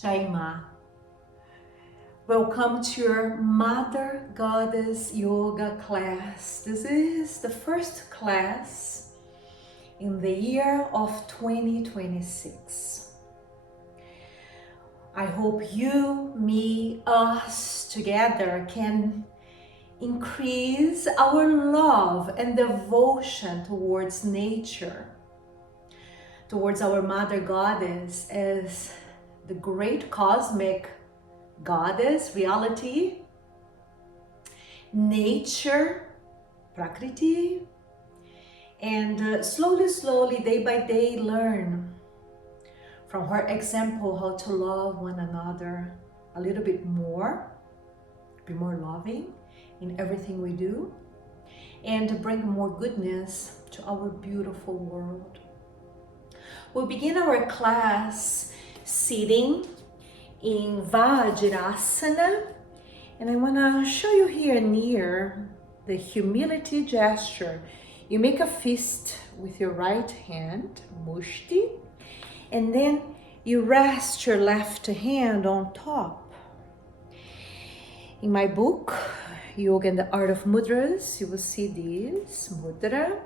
Jaima. Welcome to your Mother Goddess Yoga class. This is the first class in the year of 2026. I hope you, me, us together can increase our love and devotion towards nature, towards our Mother Goddess as the great cosmic goddess, reality, nature, prakriti, and slowly, day by day, learn from her example how to love one another a little bit more, be more loving in everything we do, and bring more goodness to our beautiful world. We'll begin our class sitting in Vajrasana, and I want to show you here near the humility gesture. You make a fist with your right hand, mushti, and then you rest your left hand on top. In my book, Yoga and the Art of Mudras, you will see this mudra.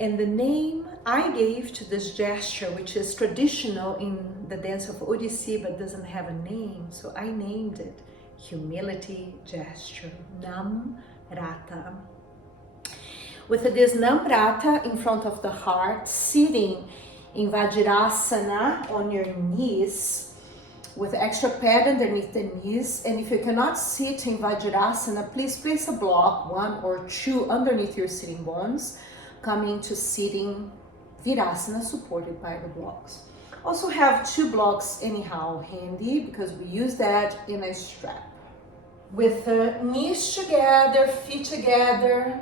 And the name I gave to this gesture, which is traditional in the dance of Odissi but doesn't have a name, so I named it Humility Gesture, Namrata. With this Namrata in front of the heart, sitting in Vajrasana on your knees, with extra pad underneath the knees. And if you cannot sit in Vajrasana, please place a block, one or two, underneath your sitting bones, coming to sitting Virasana supported by the blocks. Also have two blocks anyhow handy because we use that in a strap. With the knees together, feet together,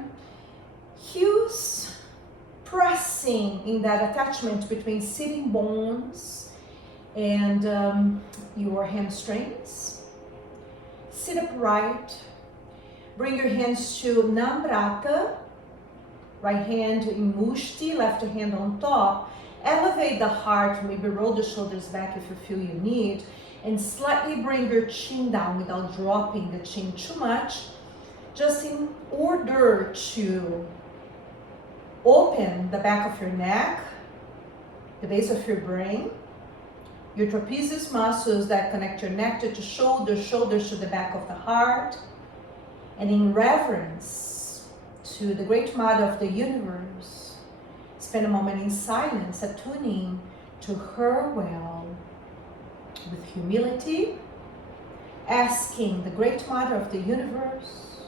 heels pressing in that attachment between sitting bones and your hamstrings. Sit upright. Bring your hands to Namrata. Right hand in mushti, left hand on top. Elevate the heart, maybe roll the shoulders back if you feel you need, and slightly bring your chin down without dropping the chin too much, just in order to open the back of your neck, the base of your brain, your trapezius muscles that connect your neck to the shoulders, shoulders to the back of the heart, and in reverence to the Great Mother of the Universe, spend a moment in silence, attuning to her well, with humility, asking the Great Mother of the Universe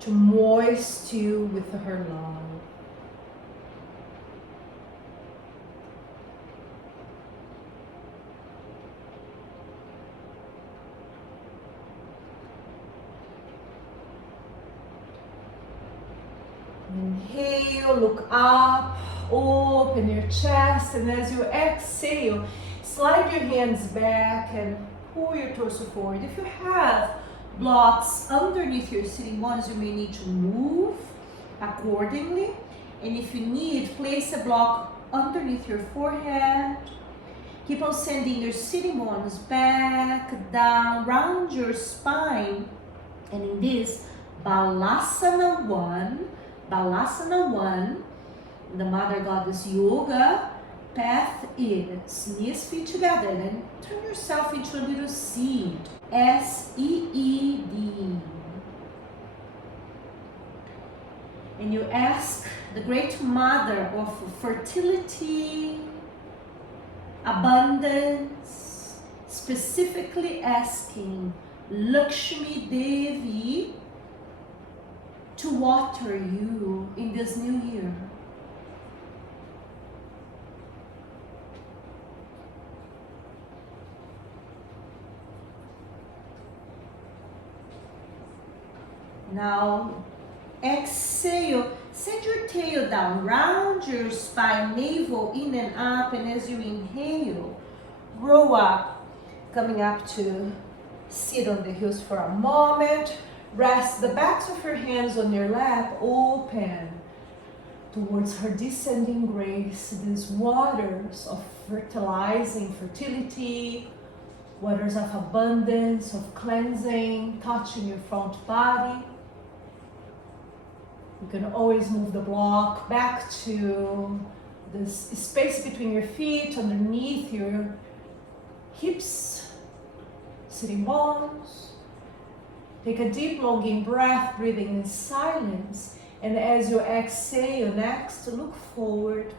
to moist you with her love. Inhale, look up, open your chest, and as you exhale, slide your hands back and pull your torso forward. If you have blocks underneath your sitting bones, you may need to move accordingly. And if you need, place a block underneath your forehead. Keep on sending your sitting bones back, down, round your spine. And in this Balasana 1, the Mother Goddess Yoga path is knees, feet together, and then turn yourself into a little seed, S-E-E-D. And you ask the Great Mother of fertility, abundance, specifically asking Lakshmi Devi to water you in this new year. Now, exhale, send your tail down, round your spine, navel in and up, and as you inhale, roll up, coming up to sit on the heels for a moment. Rest the backs of your hands on your lap, open. towards her descending grace, these waters of fertilizing fertility, waters of abundance, of cleansing, touching your front body. You can always move the block back to this space between your feet, underneath your hips, sitting bones. Take a deep, longing breath, breathing in silence. And as you exhale next, look forward.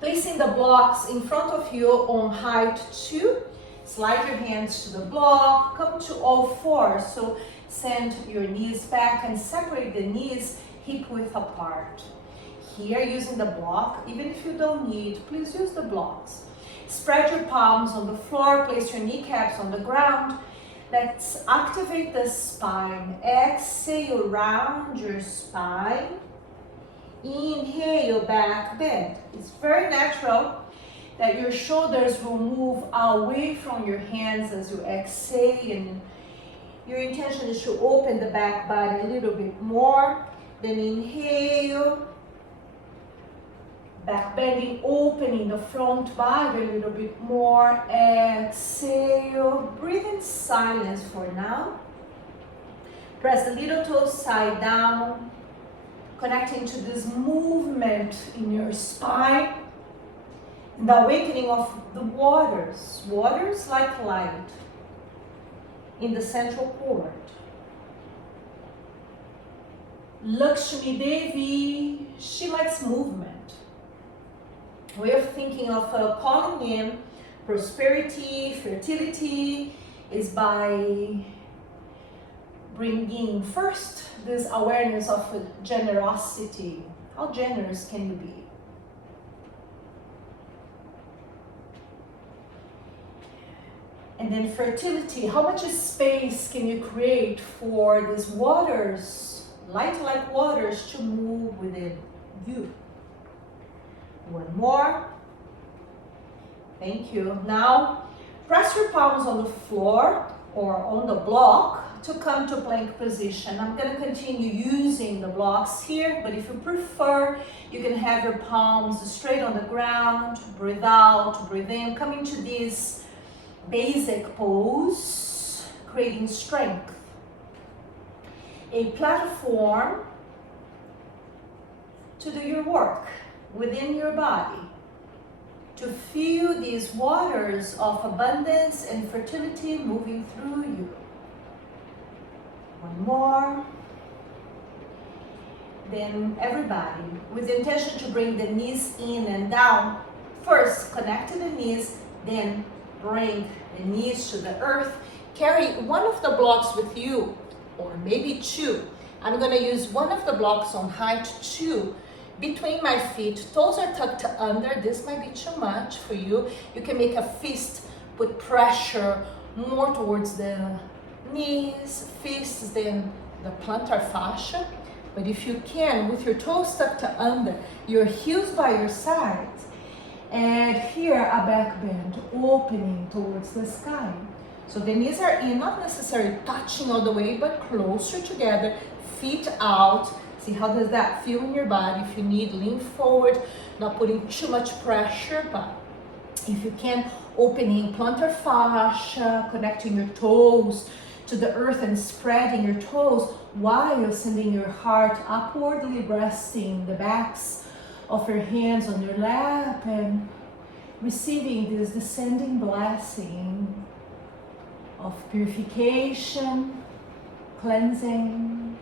Placing the blocks in front of you on height 2. Slide your hands to the block, come to all fours. So send your knees back and separate the knees hip width apart. Here, using the block, even if you don't need, please use the blocks. Spread your palms on the floor, place your kneecaps on the ground. Let's activate the spine. Exhale, round your spine. Inhale, back bend. It's very natural that your shoulders will move away from your hands as you exhale, and your intention is to open the back body a little bit more. Then inhale, back bending, opening the front body a little bit more. Exhale, breathe in silence for now. Press the little toes side down, connecting to this movement in your spine. And the awakening of the waters like light in the central cord. Lakshmi Devi, she likes movement. Way of thinking of calling in prosperity, fertility is by bringing first this awareness of generosity. How generous can you be? And then fertility, how much space can you create for these waters, light-like waters, to move within you? One more. Thank you. Now, press your palms on the floor or on the block to come to plank position. I'm going to continue using the blocks here, but if you prefer, you can have your palms straight on the ground. Breathe out, breathe in, come into this basic pose, creating strength. A platform to do your work within your body, to feel these waters of abundance and fertility moving through you. One more. Then everybody, with the intention to bring the knees in and down. First, connect to the knees, then bring the knees to the earth. Carry one of the blocks with you, or maybe two. I'm going to use one of the blocks on height 2 between my feet. Toes are tucked under. This might be too much for you. You can make a fist, put pressure more towards the knees, fists, then the plantar fascia. But if you can, with your toes tucked under, your heels by your sides, and here a back bend, opening towards the sky. So the knees are in, not necessarily touching all the way, but closer together, feet out. See how does that feel in your body? If you need, lean forward, not putting too much pressure, but if you can, opening plantar fascia, connecting your toes to the earth and spreading your toes while sending your heart upwardly, resting the backs of your hands on your lap and receiving this descending blessing of purification, cleansing,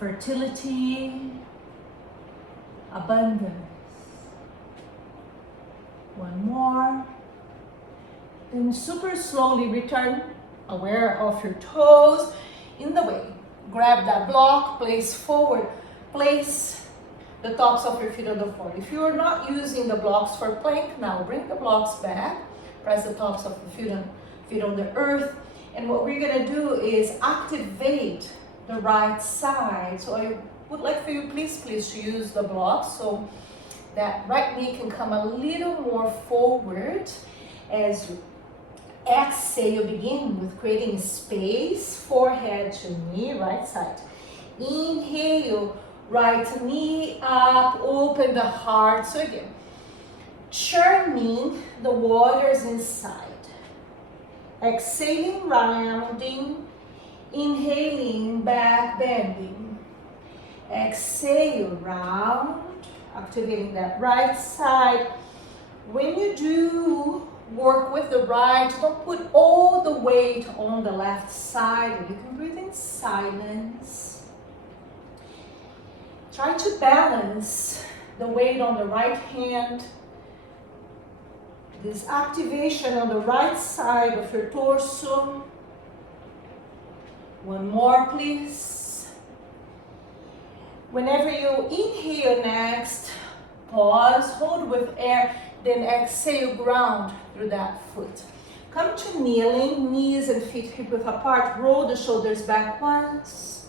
fertility, abundance. One more. Then super slowly return, aware of your toes in the way. Grab that block, place forward, place the tops of your feet on the floor. If you are not using the blocks for plank, now bring the blocks back, press the tops of the feet on the earth, and what we're gonna do is activate the right side. So I would like for you, please, to use the blocks so that right knee can come a little more forward. As you exhale, begin with creating space, forehead to knee, right side. Inhale, Right knee up, open the heart. So again, churning the waters inside. Exhaling, rounding. Inhaling, back bending. Exhale, round. Activating that right side. When you do work with the right, don't put all the weight on the left side. You can breathe in silence. Try to balance the weight on the right hand. This activation on the right side of your torso. One more, please. Whenever you inhale next, pause, hold with air, then exhale, ground through that foot. Come to kneeling, knees and feet hip width apart. Roll the shoulders back once,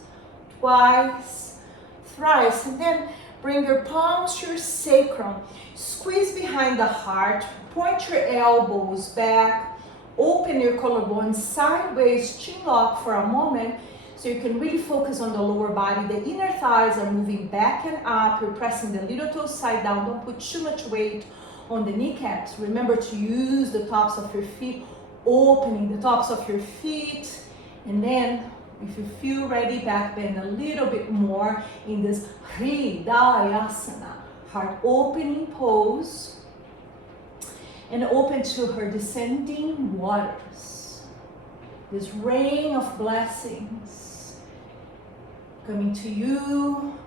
twice, thrice, and then bring your palms to your sacrum. Squeeze behind the heart, point your elbows back, open your collarbones sideways, chin lock for a moment, so you can really focus on the lower body. The inner thighs are moving back and up. You're pressing the little toes side down. Don't put too much weight on the kneecaps. Remember to use the tops of your feet, opening the tops of your feet. And then, if you feel ready, back bend a little bit more in this Hridayasana, heart opening pose. And open to her descending waters. This rain of blessings coming to you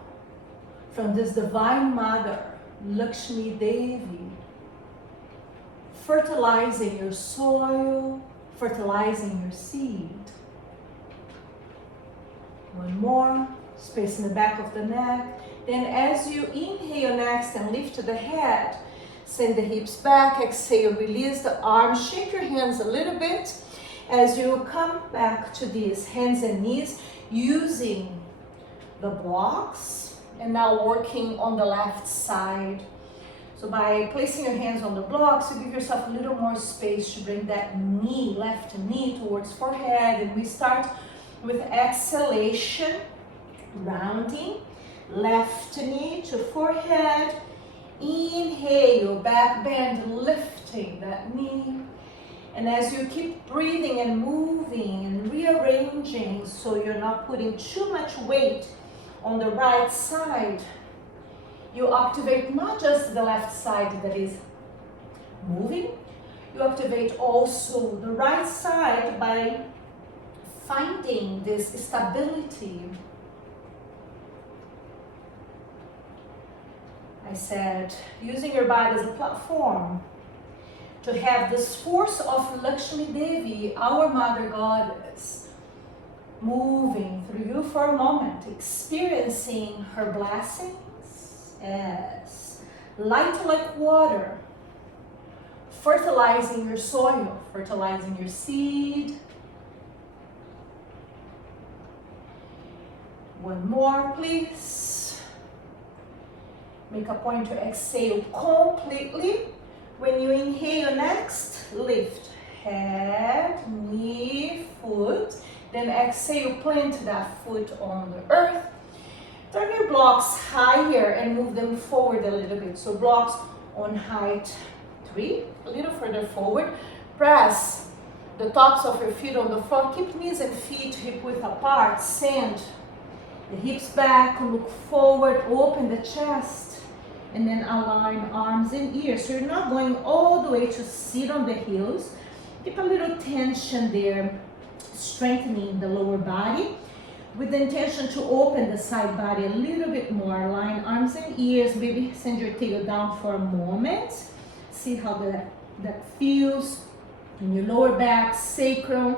from this Divine Mother, Lakshmi Devi, fertilizing your soil, fertilizing your seed. One more, space in the back of the neck. Then as you inhale next and lift the head, send the hips back, exhale, release the arms, shake your hands a little bit. As you come back to these hands and knees, using the blocks, and now working on the left side. So by placing your hands on the blocks, you give yourself a little more space to bring that knee, left knee towards forehead. And we start with exhalation, rounding, left knee to forehead. Inhale, back bend, lifting that knee. And as you keep breathing and moving and rearranging, so you're not putting too much weight on the right side, you activate not just the left side that is moving, you activate also the right side by finding this stability. I said, using your body as a platform to have this force of Lakshmi Devi, our Mother Goddess, moving through you for a moment, experiencing her blessings as light like water, fertilizing your soil, fertilizing your seed. One more, please. Make a point to exhale completely. When you inhale next, lift head, knee, foot. Then exhale, plant that foot on the earth. Turn your blocks higher and move them forward a little bit. So blocks on height 3, a little further forward. Press the tops of your feet on the floor. Keep knees and feet hip width apart. Send the hips back, look forward, open the chest. And then align arms and ears. So you're not going all the way to sit on the heels. Keep a little tension there, strengthening the lower body with the intention to open the side body a little bit more. Align arms and ears. Maybe send your tail down for a moment. See how that feels in your lower back, sacrum.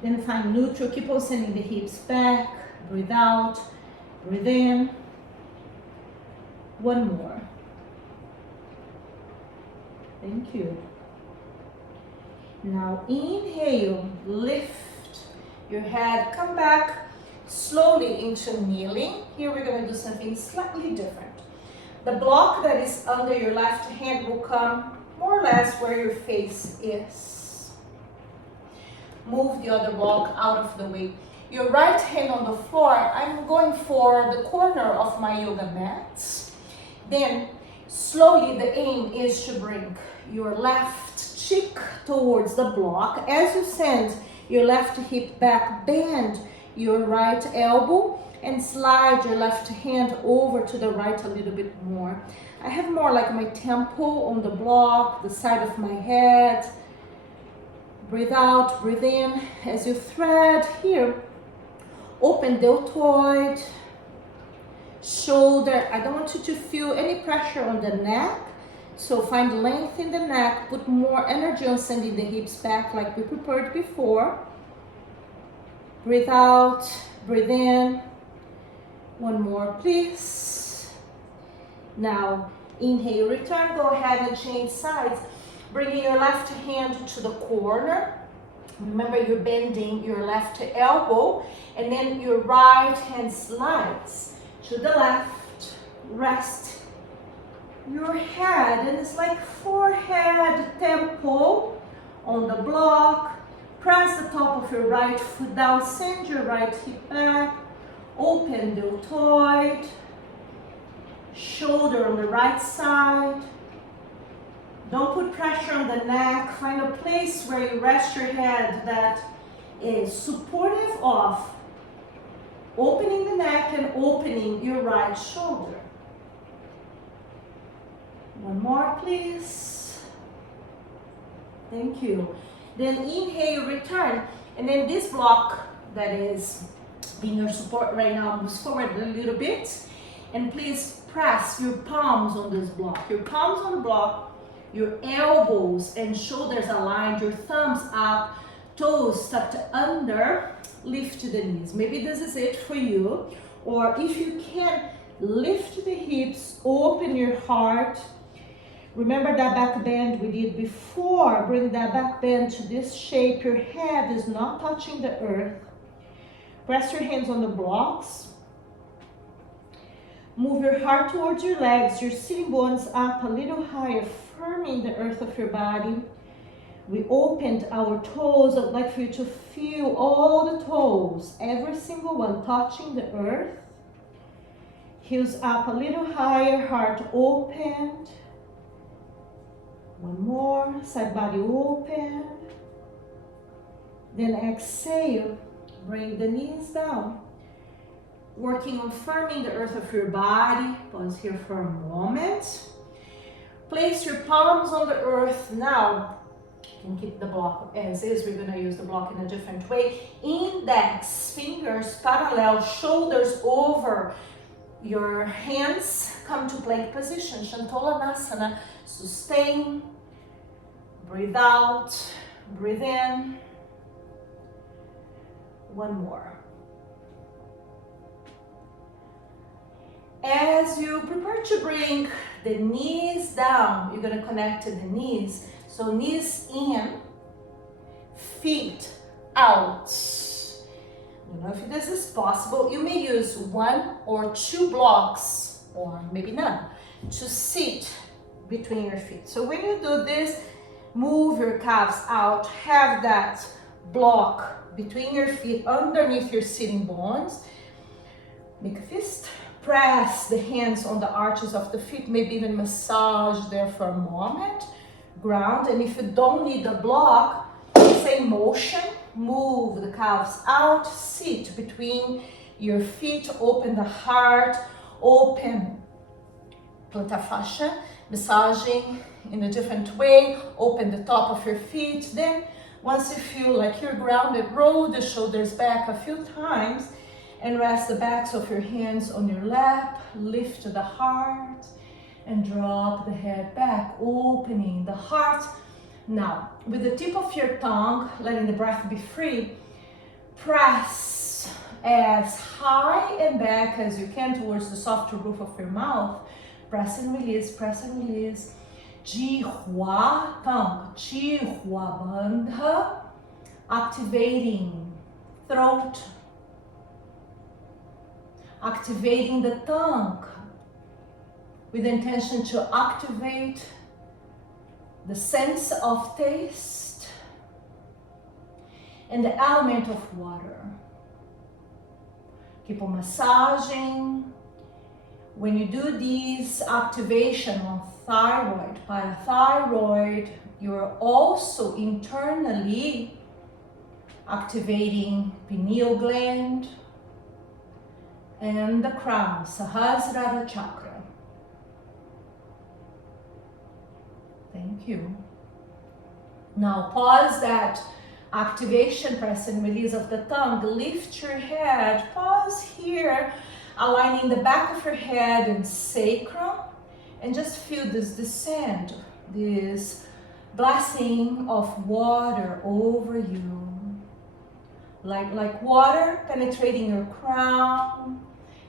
Then find neutral. Keep on sending the hips back. Breathe out. Breathe in. One more. Thank you. Now inhale, lift your head, come back slowly into kneeling. Here we're going to do something slightly different. The block that is under your left hand will come more or less where your face is. Move the other block out of the way. your right hand on the floor. I'm going for the corner of my yoga mat. Then slowly the aim is to bring your left cheek towards the block. As you send your left hip back, bend your right elbow and slide your left hand over to the right a little bit more. I have more like my temple on the block, the side of my head. Breathe out, breathe in as you thread here. Open deltoid, shoulder. I don't want you to feel any pressure on the neck. So find length in the neck, put more energy on sending the hips back like we prepared before. Breathe out, breathe in. One more, please. Now, inhale, return, go ahead and change sides. Bringing your left hand to the corner. Remember, you're bending your left elbow, and then your right hand slides to the left. Rest your head, and it's like forehead, temple on the block. Press the top of your right foot down, send your right hip back, open deltoid, shoulder on the right side. Don't put pressure on the neck. Find a place where you rest your head that is supportive of opening the neck and opening your right shoulder. One more, please. Thank you. Then inhale, return. And then this block that is being your support right now moves forward a little bit. And please press your palms on this block. Your palms on the block. Your elbows and shoulders aligned, your thumbs up, toes tucked under, lift the knees. Maybe this is it for you. Or if you can, lift the hips, open your heart. Remember that back bend we did before. Bring that back bend to this shape. Your head is not touching the earth. Press your hands on the blocks. Move your heart towards your legs, your sitting bones up a little higher, firming the earth of your body. We opened our toes. I'd like for you to feel all the toes, every single one touching the earth. Heels up a little higher, heart opened. One more, side body open. Then exhale, bring the knees down. Working on firming the earth of your body. Pause here for a moment. Place your palms on the earth. Now, you can keep the block as is. We're going to use the block in a different way. Index fingers parallel, shoulders over your hands. Come to plank position, Shantolanasana. Sustain. Breathe out. Breathe in. One more. As you prepare to bring the knees down, you're going to connect to the knees. So knees in, feet out. I don't know if this is possible. You may use 1 or 2 blocks, or maybe none, to sit between your feet. So when you do this, move your calves out. Have that block between your feet, underneath your sitting bones. Make a fist. Press the hands on the arches of the feet, maybe even massage there for a moment. Ground, and if you don't need the block, same motion, move the calves out, sit between your feet, open the heart, open plantar fascia, massaging in a different way, open the top of your feet. Then once you feel like you're grounded, roll the shoulders back a few times and rest the backs of your hands on your lap, lift the heart and drop the head back, opening the heart. Now, with the tip of your tongue, letting the breath be free, press as high and back as you can towards the soft roof of your mouth. Press and release, press and release. Jihwa, tongue, Jihwa Bandha, activating throat, activating the tongue with the intention to activate the sense of taste, and the element of water. Keep on massaging. When you do these activation on thyroid, parathyroid, you're also internally activating pineal gland and the crown, Sahasrara chakra. Thank you. Now pause that activation, press and release of the tongue. Lift your head. Pause here, aligning the back of your head and sacrum, and just feel this descent, this blessing of water over you. Like water penetrating your crown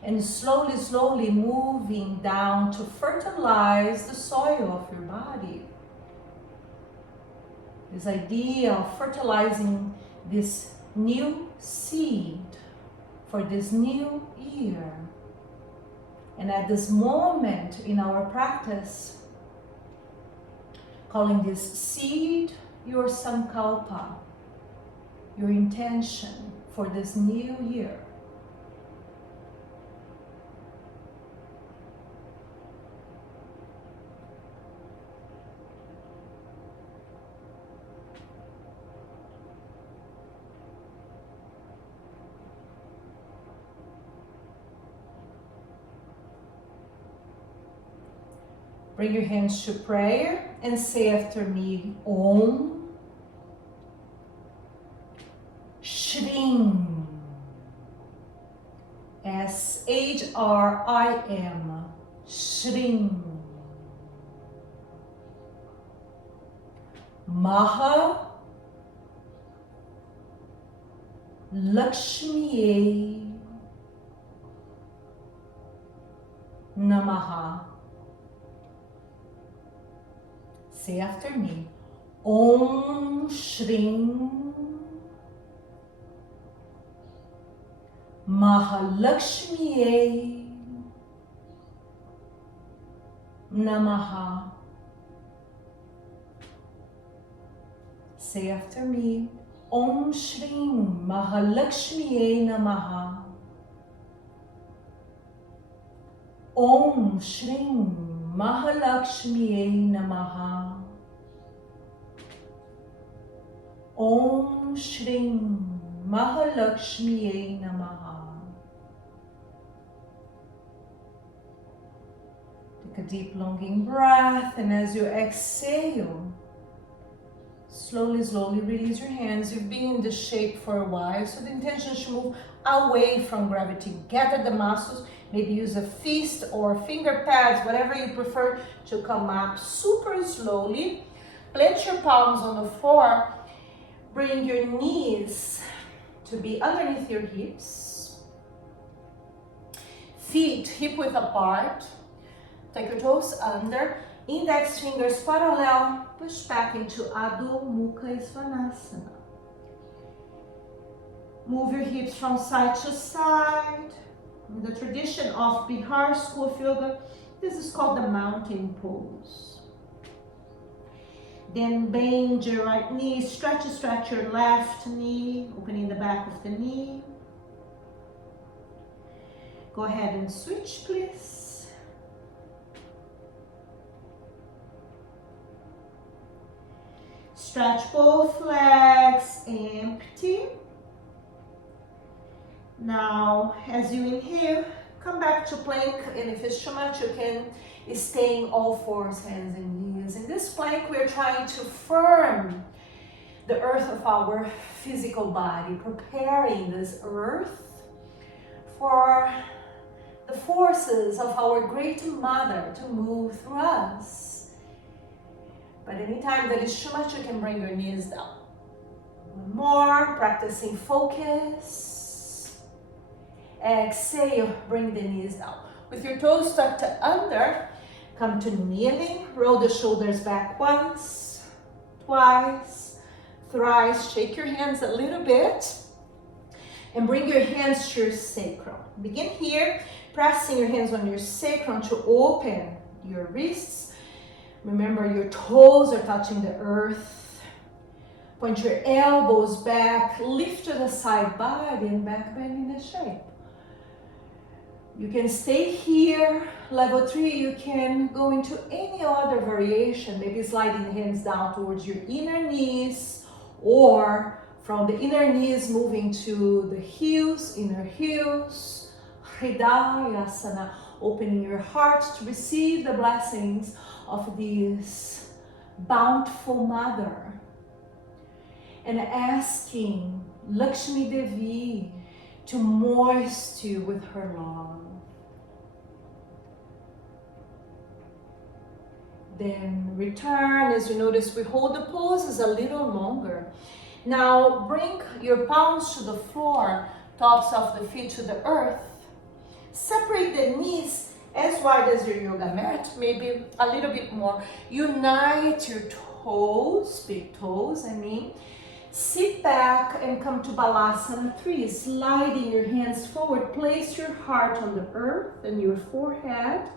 and slowly moving down to fertilize the soil of your body. This idea of fertilizing this new seed for this new year. And at this moment in our practice, calling this seed your sankalpa, your intention for this new year. Bring your hands to prayer and say after me, Om Shrim, S-H-R-I-M, Shrim, Maha Lakshmiye Namaha. Say after me, Om Shrim Mahalakshmiye Namaha. Say after me, Om Shrim Mahalakshmiye Namaha. Om Shrim Mahalakshmiye Namaha. Om Shrim Mahalakshmiye Namaha. Take a deep longing breath, and as you exhale, slowly release your hands. You've been in this shape for a while, so the intention is to move away from gravity. Gather the muscles, maybe use a fist or finger pads, whatever you prefer, to come up super slowly. Plant your palms on the floor. Bring your knees to be underneath your hips. Feet hip-width apart. Take your toes under. Index fingers parallel. Push back into Adho Mukha Svanasana. Move your hips from side to side. In the tradition of Bihar School of Yoga, this is called the mountain pose. Then bend your right knee, stretch your left knee, opening the back of the knee. Go ahead and switch, please. Stretch both legs, empty. Now, as you inhale, come back to plank, and if it's too much, you can stay in all fours, hands and knees. In this plank, we're trying to firm the earth of our physical body, preparing this earth for the forces of our Great Mother to move through us. But anytime that is too much, you can bring your knees down. One more, practicing focus. Exhale, bring the knees down. With your toes tucked under, come to kneeling. Roll the shoulders back once, twice, thrice. Shake your hands a little bit. And bring your hands to your sacrum. Begin here, pressing your hands on your sacrum to open your wrists. Remember, your toes are touching the earth. Point your elbows back, lift to the side body and back bend in the shape. You can stay here. Level 3, you can go into any other variation, maybe sliding the hands down towards your inner knees, or from the inner knees moving to the heels, inner heels. Hridayasana, opening your heart to receive the blessings of this bountiful mother. And asking Lakshmi Devi to moist you with her love. Then return. As you notice, we hold the poses a little longer. Now bring your palms to the floor, tops of the feet to the earth. Separate the knees as wide as your yoga mat, maybe a little bit more. Unite your toes, big toes, I mean. Sit back and come to Balasana 3, sliding your hands forward. Place your heart on the earth and your forehead.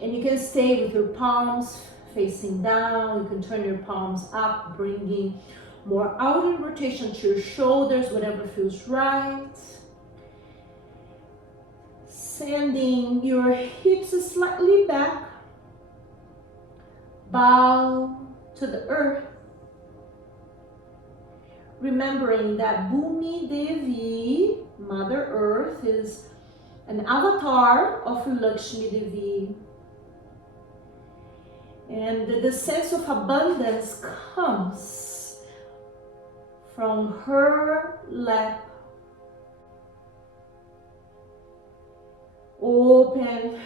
And you can stay with your palms facing down. You can turn your palms up, bringing more outer rotation to your shoulders, whatever feels right. Sending your hips slightly back. Bow to the earth. Remembering that Bhumi Devi, Mother Earth, is an avatar of Lakshmi Devi. And the sense of abundance comes from her lap. Open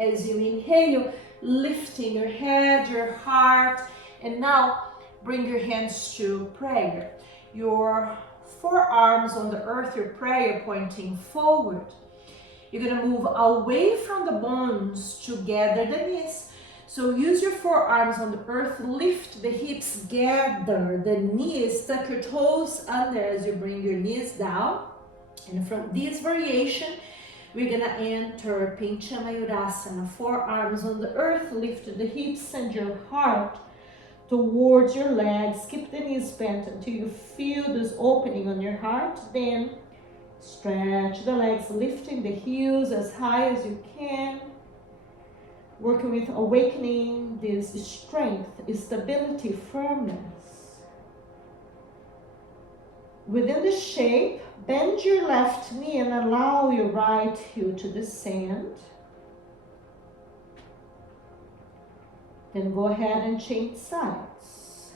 as you inhale, lifting your head, your heart, and now bring your hands to prayer. Your forearms on the earth, your prayer pointing forward. You're gonna move away from the bones to gather the knees. So use your forearms on the earth, lift the hips, gather the knees, tuck your toes under as you bring your knees down. And from this variation, we're gonna enter Pincha Mayurasana. Forearms on the earth, lift the hips, send your heart towards your legs. Keep the knees bent until you feel this opening on your heart. Then stretch the legs, lifting the heels as high as you can. Working with awakening this strength, stability, firmness. Within the shape, bend your left knee and allow your right heel to descend. Then go ahead and change sides.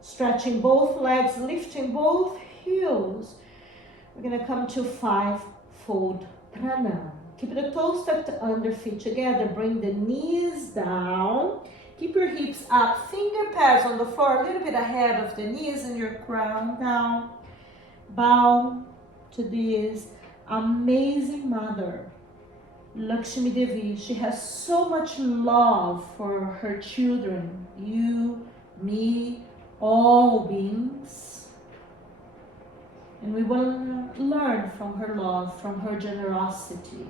Stretching both legs, lifting both heels. We're gonna come to 5-fold pranam. Keep the toes tucked under, feet together. Bring the knees down. Keep your hips up, finger pads on the floor, a little bit ahead of the knees, and your crown down. Bow to this amazing mother, Lakshmi Devi. She has so much love for her children, you, me, all beings. And we will learn from her love, from her generosity.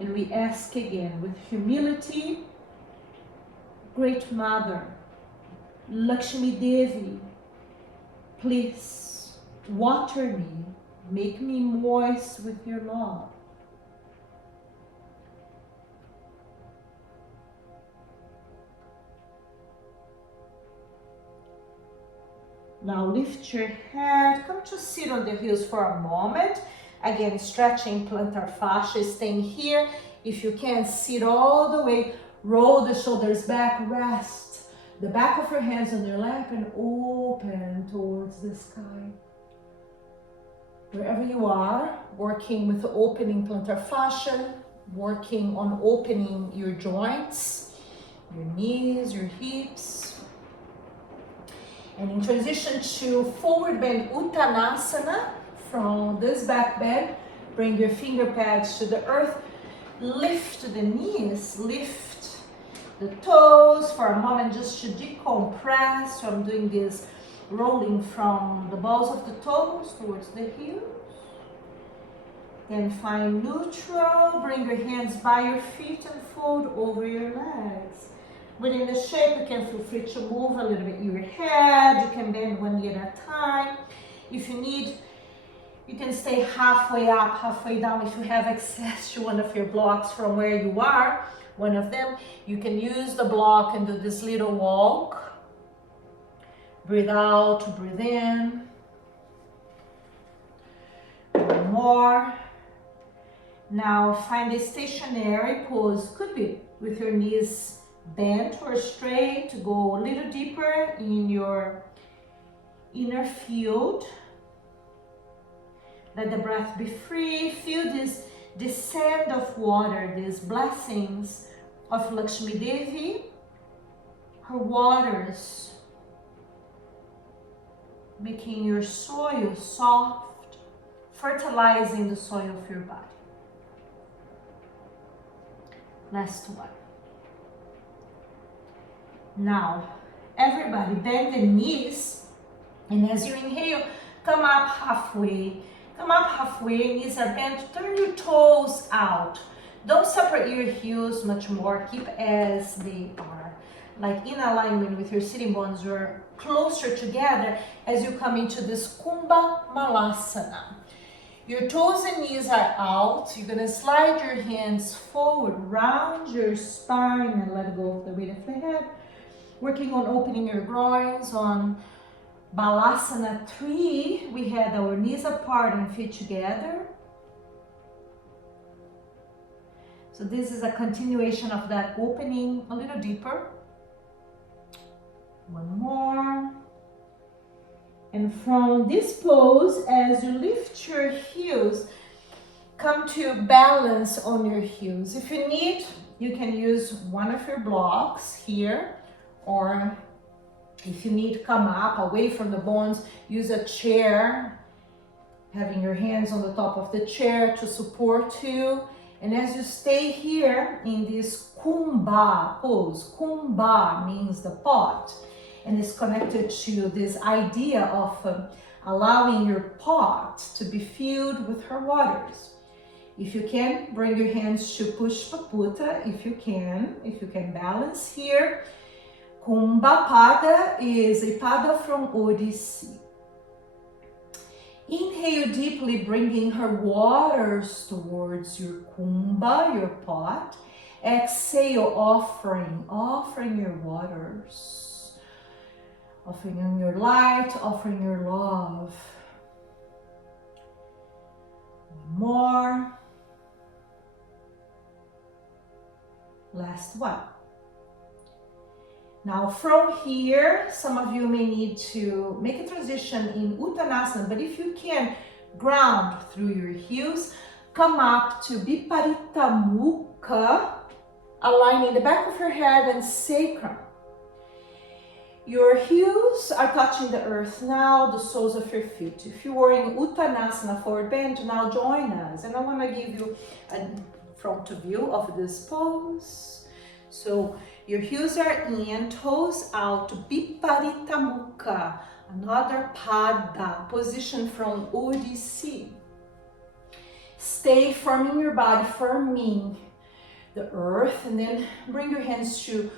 And we ask again with humility, Great Mother, Lakshmi Devi, please water me, make me moist with your love. Now lift your head, come to sit on the heels for a moment. Again, stretching plantar fascia, staying here. If you can, sit all the way, roll the shoulders back, rest the back of your hands on your lap and open towards the sky. Wherever you are, working with the opening plantar fascia, working on opening your joints, your knees, your hips. And in transition to forward bend Uttanasana, from this back bend, bring your finger pads to the earth, lift the knees, lift the toes for a moment just to decompress. So I'm doing this rolling from the balls of the toes towards the heels. Then find neutral, bring your hands by your feet and fold over your legs. Within the shape, you can feel free to move a little bit your head. You can bend one knee at a time. If you need, you can stay halfway up, halfway down. If you have access to one of your blocks from where you are, one of them, you can use the block and do this little walk. Breathe out, breathe in. One more. Now find a stationary pose. Could be with your knees bent or straight. Go a little deeper in your inner field. Let the breath be free. Feel this descent of water, these blessings of Lakshmi Devi. Her waters making your soil soft, fertilizing the soil of your body. Last one. Now, everybody bend the knees, and as you inhale, come up halfway. Come up halfway, knees are bent, turn your toes out. Don't separate your heels much more, keep as they are. Like in alignment with your sitting bones, you're closer together as you come into this Kumbha Malasana. Your toes and knees are out. You're gonna slide your hands forward, round your spine and let go of the weight of the head. Working on opening your groins. On Balasana 3, we had our knees apart and feet together. So this is a continuation of that opening a little deeper. One more. And from this pose, as you lift your heels, come to balance on your heels. If you need, you can use one of your blocks here, or if you need, come up away from the bones, use a chair, having your hands on the top of the chair to support you. And as you stay here in this Kumbha pose, Kumbha means the pot, and it's connected to this idea of allowing your pot to be filled with her waters. If you can, bring your hands to Pushpaputa, if you can balance here. Kumbha Pada is a pada from Odissi. Inhale deeply, bringing her waters towards your kumbha, your pot. Exhale, offering your waters. Offering your light, offering your love. One more. Last one. Now from here, some of you may need to make a transition in Uttanasana, but if you can, ground through your heels, come up to Viparita Mukha, aligning the back of your head and sacrum. Your heels are touching the earth now, the soles of your feet. If you were in Uttanasana, forward bend, now join us. And I want to give you a front view of this pose. So your heels are in, toes out, Viparita Mukha, another pada, position from Odissi. Stay firming your body, firming the earth, and then bring your hands to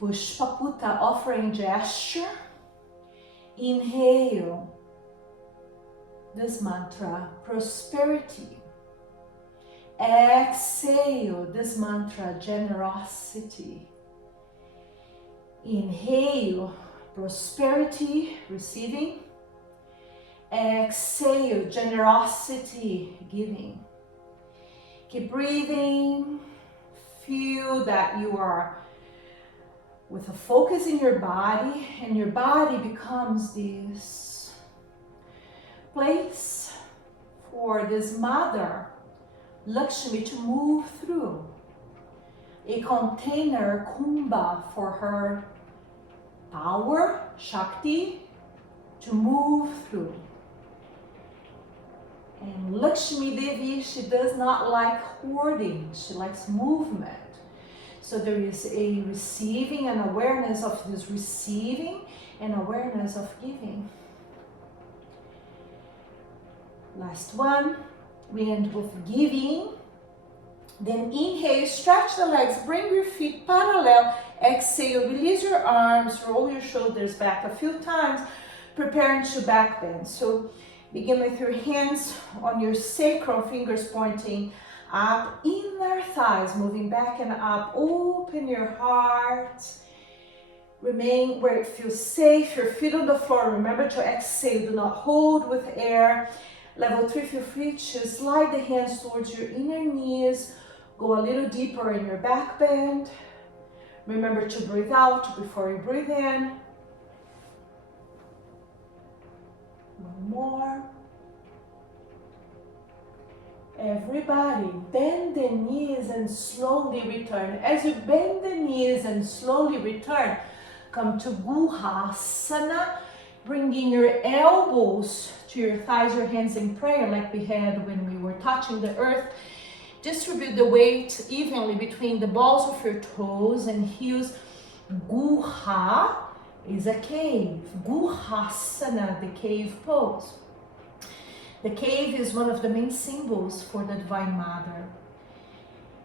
Pushpaputa, offering gesture. Inhale this mantra, prosperity. Exhale this mantra, generosity. Inhale, prosperity, receiving. Exhale, generosity, giving. Keep breathing. Feel that you are with a focus in your body, and your body becomes this place for this mother, Lakshmi, to move through. A container, kumbha, for her power, Shakti, to move through. And Lakshmi Devi, she does not like hoarding, she likes movement. So there is a receiving and awareness of this receiving and awareness of giving. Last one, we end with giving. Then inhale, stretch the legs, bring your feet parallel. Exhale, release your arms, roll your shoulders back a few times, preparing to back bend. So begin with your hands on your sacral, fingers pointing up, inner thighs moving back and up. Open your heart. Remain where it feels safe, your feet on the floor. Remember to exhale, do not hold with air. Level 3, feel free to slide the hands towards your inner knees. Go a little deeper in your back bend. Remember to breathe out before you breathe in. One more. Everybody, bend the knees and slowly return. As you bend the knees and slowly return, come to Guhasana, bringing your elbows to your thighs, your hands in prayer like we had when we were touching the earth. Distribute the weight evenly between the balls of your toes and heels. Guha is a cave. Guhasana, the cave pose. The cave is one of the main symbols for the Divine Mother.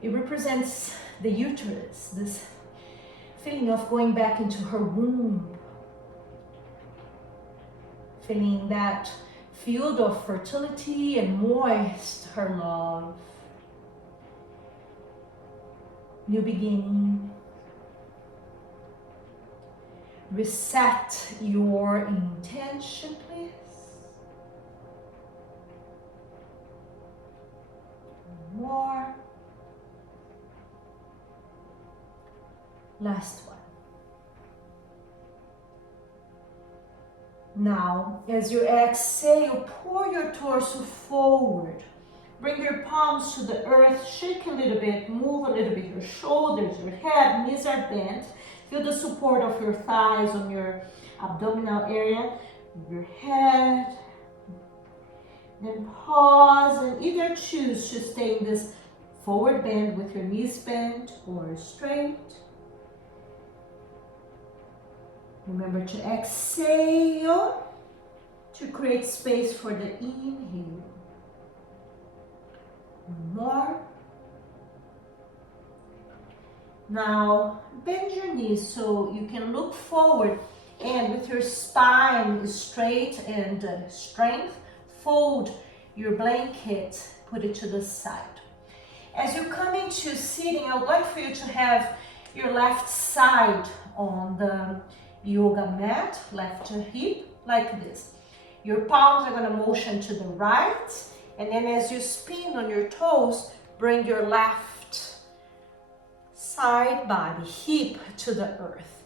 It represents the uterus, this feeling of going back into her womb, feeling that field of fertility and moist her love. New beginning. Reset your intention, please. More. Last one. Now, as you exhale, pour your torso forward. Bring your palms to the earth, shake a little bit, move a little bit your shoulders, your head, knees are bent. Feel the support of your thighs on your abdominal area, your head. Then pause and either choose to stay in this forward bend with your knees bent or straight. Remember to exhale to create space for the inhale. More. Now bend your knees so you can look forward and with your spine straight and strength, fold your blanket, put it to the side. As you come into sitting, I would like for you to have your left side on the yoga mat, left hip, like this. Your palms are going to motion to the right, and then as you spin on your toes, bring your left side body, hip to the earth.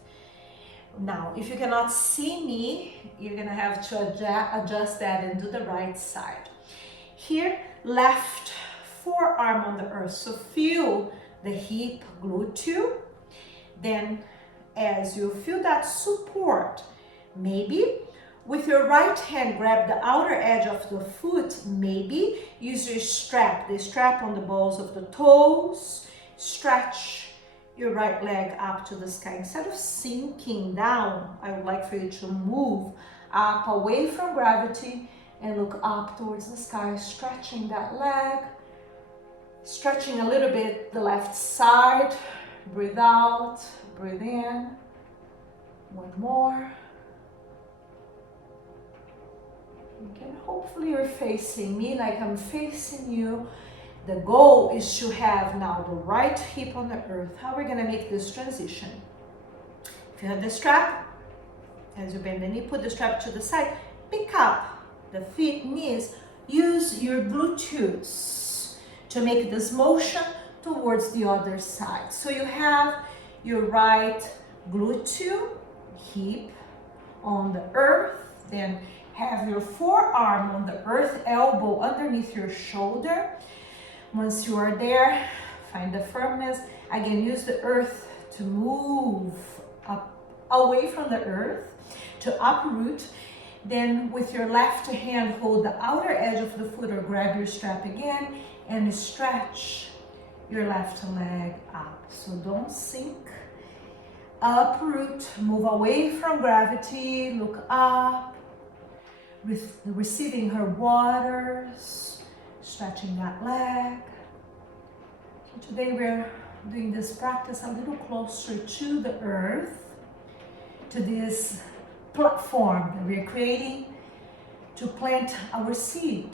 Now, if you cannot see me, you're going to have to adjust that and do the right side. Here, left forearm on the earth, so feel the hip, glute. Then as you feel that support, maybe with your right hand grab the outer edge of the foot, maybe use your strap, the strap on the balls of the toes, stretch your right leg up to the sky. Instead of sinking down, I would like for you to move up away from gravity and look up towards the sky, stretching that leg, stretching a little bit the left side. Breathe out, breathe in. One more. Again, hopefully you're facing me like I'm facing you. The goal is to have now the right hip on the earth. How we're gonna make this transition? If you have the strap, as you bend the knee, put the strap to the side, pick up the feet, knees, use your glutes to make this motion towards the other side. So you have your right glute, hip on the earth, then have your forearm on the earth, elbow underneath your shoulder. Once you are there, find the firmness. Again, use the earth to move up away from the earth, to uproot. Then with your left hand, hold the outer edge of the foot or grab your strap again and stretch your left leg up. So don't sink. Uproot, move away from gravity, look up, receiving her waters, stretching that leg. Today we're doing this practice a little closer to the earth, to this platform that we're creating to plant our seed.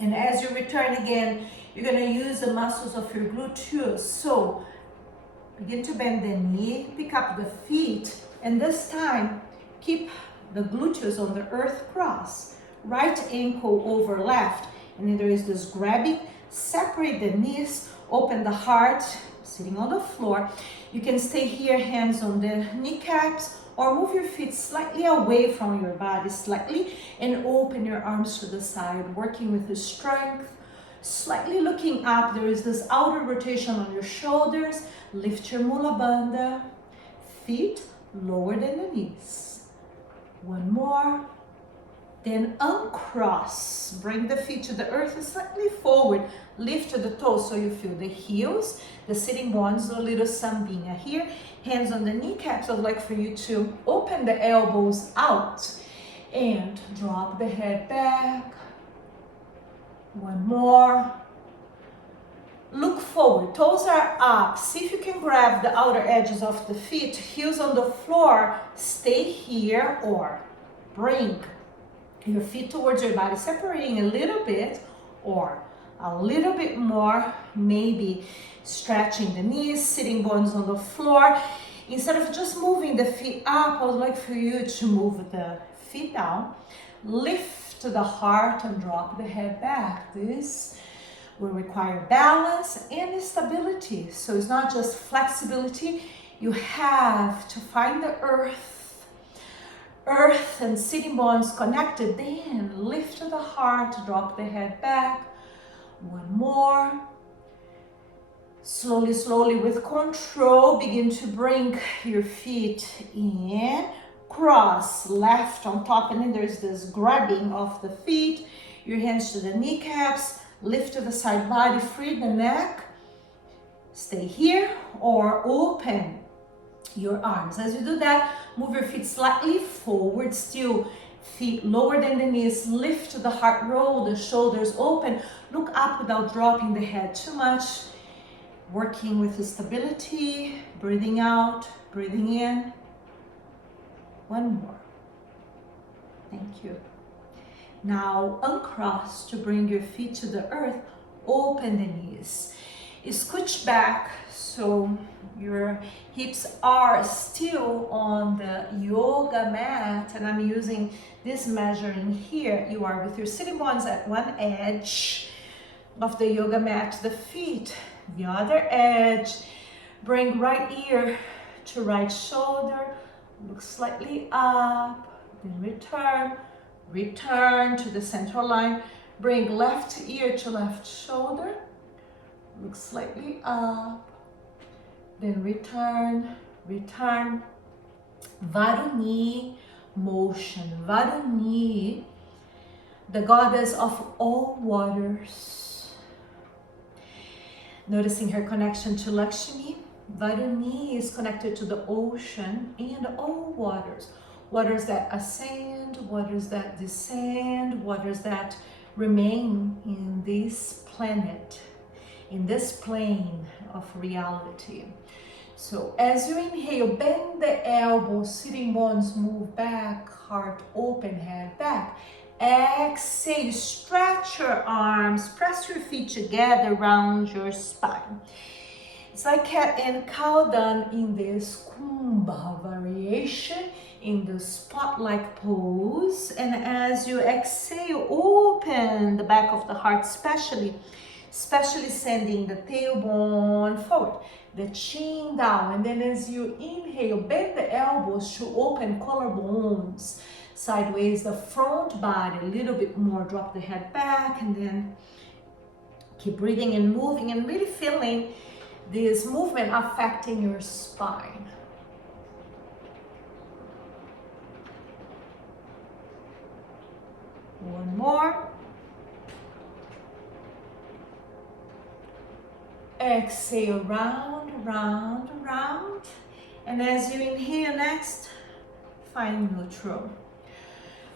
And as you return again, you're going to use the muscles of your gluteus. So begin to bend the knee, pick up the feet, and this time keep the gluteus on the earth cross. Right ankle over left, and then there is this grabbing. Separate the knees, open the heart, sitting on the floor. You can stay here, hands on the kneecaps, or move your feet slightly away from your body, slightly, and open your arms to the side, working with the strength. Slightly looking up, there is this outer rotation on your shoulders. Lift your mula bandha, feet lower than the knees. One more. Then uncross, bring the feet to the earth slightly forward, lift the toes so you feel the heels, the sitting bones, a little sambinha here. Hands on the kneecaps. I'd like for you to open the elbows out and drop the head back. One more. Look forward, toes are up. See if you can grab the outer edges of the feet, heels on the floor. Stay here or bring your feet towards your body, separating a little bit or a little bit more, maybe stretching the knees, sitting bones on the floor. Instead of just moving the feet up, I would like for you to move the feet down, lift the heart and drop the head back. This will require balance and stability. So it's not just flexibility, you have to find the earth and sitting bones connected, then lift the heart, drop the head back. One more. Slowly, slowly with control, begin to bring your feet in, cross, left on top, and then there's this grabbing of the feet, your hands to the kneecaps, lift to the side body, free the neck, stay here or open your arms. As you do that, move your feet slightly forward, still feet lower than the knees, lift the heart, roll the shoulders open, look up without dropping the head too much, working with the stability, breathing out, breathing in. One more. Thank you. Now uncross to bring your feet to the earth, open the knees. Scooch back so your hips are still on the yoga mat, and I'm using this measuring here. You are with your sitting bones at one edge of the yoga mat, the feet the other edge. Bring right ear to right shoulder, look slightly up, then return to the central line. Bring left ear to left shoulder, look slightly up, then return. Varuni motion. Varuni, the goddess of all waters. Noticing her connection to Lakshmi. Varuni is connected to the ocean and all waters. Waters that ascend, waters that descend, waters that remain in this planet, in this plane of reality. So as you inhale, bend the elbows, sitting bones move back, heart open, head back. Exhale, stretch your arms, press your feet together around your spine. It's like cat and cow done in this kumbha variation, in the spot-like pose. And as you exhale, open the back of the heart, especially sending the tailbone forward, the chin down. And then as you inhale, bend the elbows to open collarbones sideways, the front body a little bit more, drop the head back, and then keep breathing and moving and really feeling this movement affecting your spine. One more. Exhale, round. And as you inhale next, find neutral.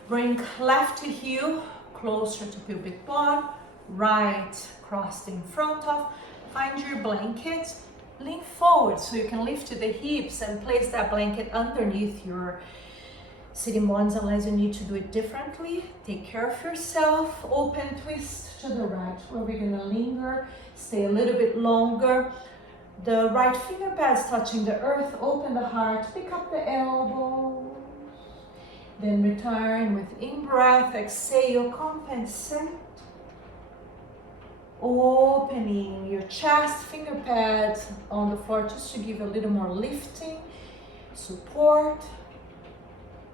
Bring left heel closer to pubic bone, right crossed in front of. Find your blanket, lean forward so you can lift the hips and place that blanket underneath your sitting bones unless you need to do it differently. Take care of yourself. Open twist to the right where we're gonna linger, stay a little bit longer. The right finger pads touching the earth, open the heart, pick up the elbows. Then return with in-breath, exhale, compensate. Opening your chest, finger pads on the floor just to give a little more lifting, support.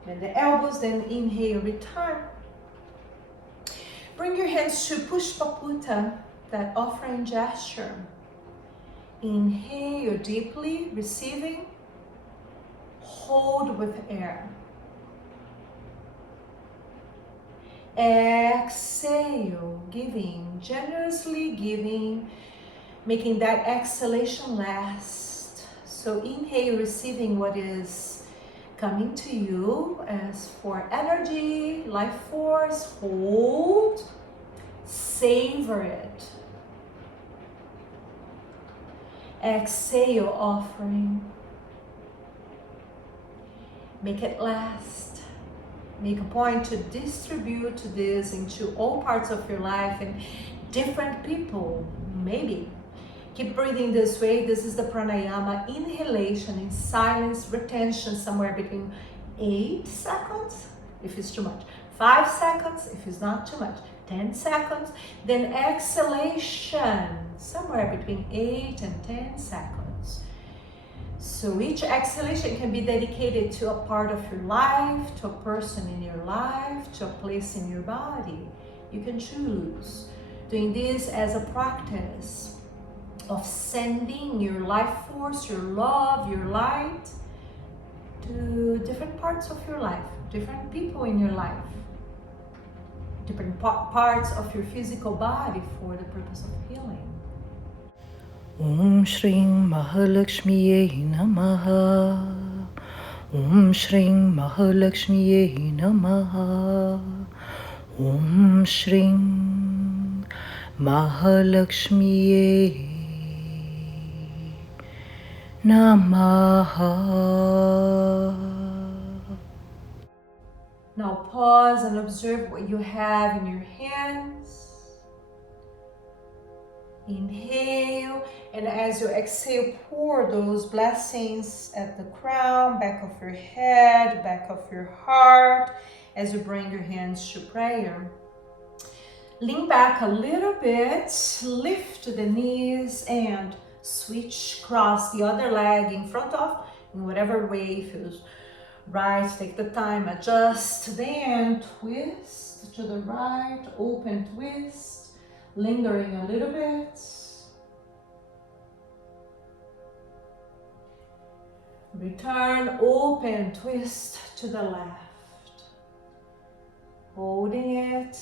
Then the elbows, then inhale, return. Bring your hands to Pushpaputa, that offering gesture. Inhale deeply, receiving. Hold with air. Exhale, giving, generously giving, making that exhalation last. So inhale, receiving what is coming to you as for energy, life force. Hold, savor it. Exhale, offering. Make it last. Make a point to distribute this into all parts of your life and different people, maybe. Keep breathing this way. This is the pranayama. Inhalation in silence, retention somewhere between 8 seconds, if it's too much, 5 seconds, if it's not too much, 10 seconds. Then exhalation, somewhere between 8 and 10 seconds. So each exhalation can be dedicated to a part of your life, to a person in your life, to a place in your body. You can choose. Doing this as a practice of sending your life force, your love, your light to different parts of your life, different people in your life, different parts of your physical body for the purpose of healing. Om Shring Mahalakshmiye Namaha. Om Shring Mahalakshmiye Namaha. Om Shring Mahalakshmiye Namaha. Now pause and observe what you have in your hands. Inhale, and as you exhale, pour those blessings at the crown, back of your head, back of your heart, as you bring your hands to prayer. Lean back a little bit, lift the knees, and switch, cross the other leg in front of, in whatever way feels right. Take the time, adjust, then twist to the right, open twist. Lingering a little bit. Return, open, twist to the left. Holding it.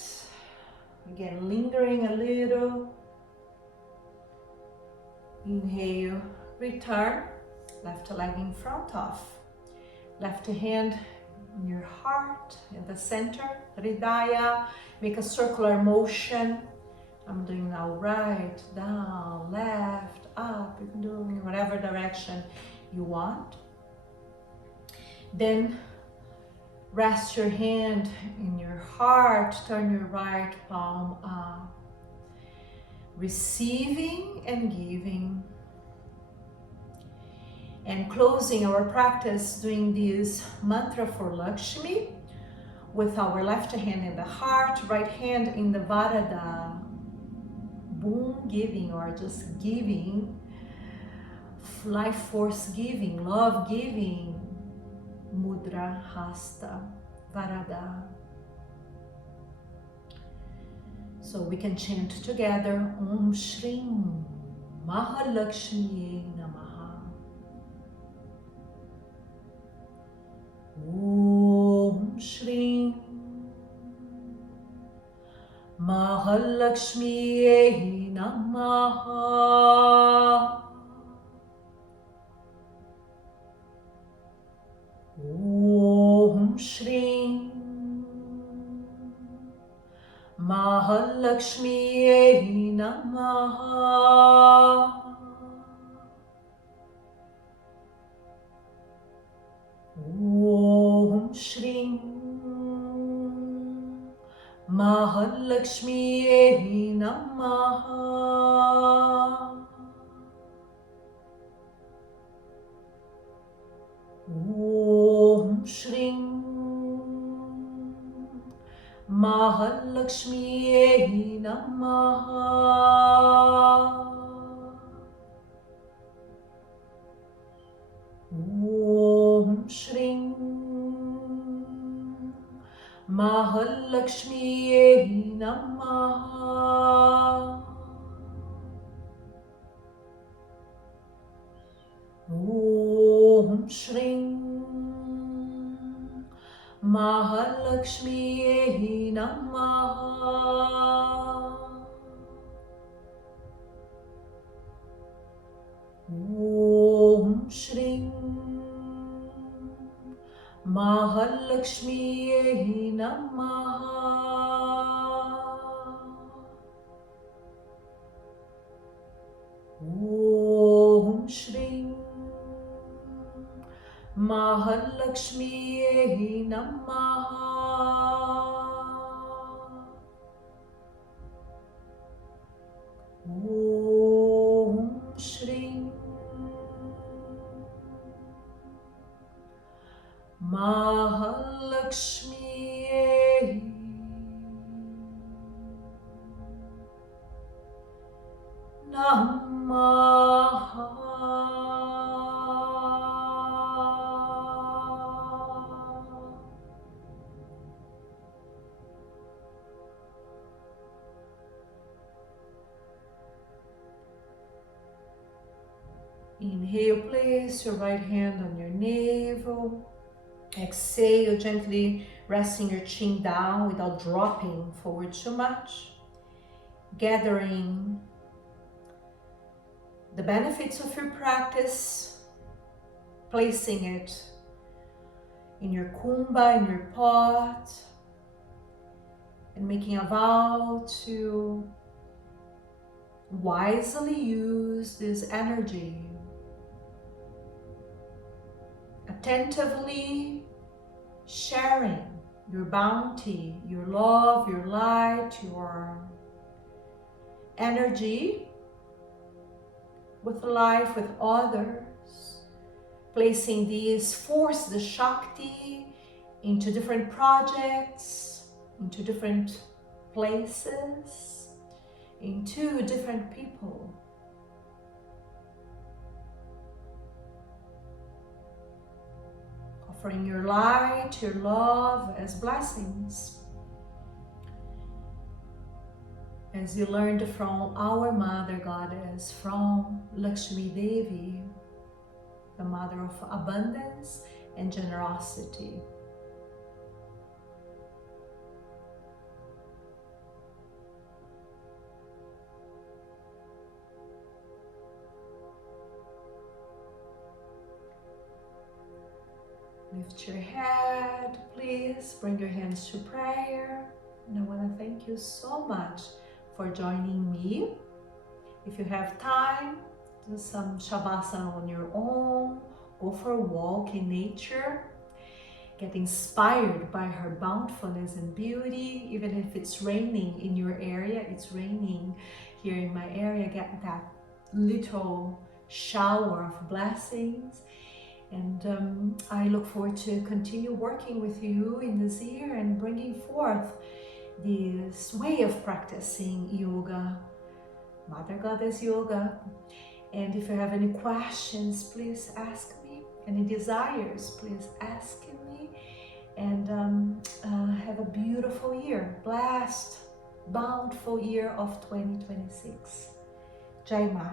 Again, lingering a little. Inhale, return. Left leg in front of. Left hand in your heart, in the center, Hridaya. Make a circular motion. I'm doing now right, down, left, up. You can do in whatever direction you want. Then rest your hand in your heart, turn your right palm up. Receiving and giving. And closing our practice doing this mantra for Lakshmi with our left hand in the heart, right hand in the Varada. Boom giving, or just giving, life force giving, love giving, mudra, hasta, varada. So we can chant together, Om Shrim Mahalakshmiye Namaha. Om Shrim Mahalakshmiye Namaha. Om Shrim Mahalakshmiye Namaha. Om Shri Mahalakshmiye Namaha. Om Shri Mahalakshmiye Namaha. Om Shri Mahalakshmiye Namaha. Om Shri Mahalakshmiye Namaha. Om Shri Mahalakshmiye Namaha. Om Shri Mahalakshmiye Namaha. Om Shri Mahalakshmiye Namaha. Inhale, place your right hand on your navel. Exhale, gently resting your chin down without dropping forward too much. Gathering the benefits of your practice, placing it in your kumbha, in your pot, and making a vow to wisely use this energy, attentively sharing your bounty, your love, your light, your energy with life, with others, placing these force, the Shakti, into different projects, into different places, into different people. Offering your light, your love as blessings. As you learned from our Mother Goddess, from Lakshmi Devi, the Mother of Abundance and Generosity. Lift your head, please. Bring your hands to prayer. And I want to thank you so much for joining me. If you have time, do some Shavasana on your own. Go for a walk in nature. Get inspired by her bountifulness and beauty. Even if it's raining in your area, it's raining here in my area. Get that little shower of blessings. And I look forward to continue working with you in this year and bringing forth this way of practicing yoga, Mother Goddess Yoga. And if you have any questions, please ask me. Any desires, please ask me. And have a beautiful year, blessed, bountiful year of 2026. Jai Ma.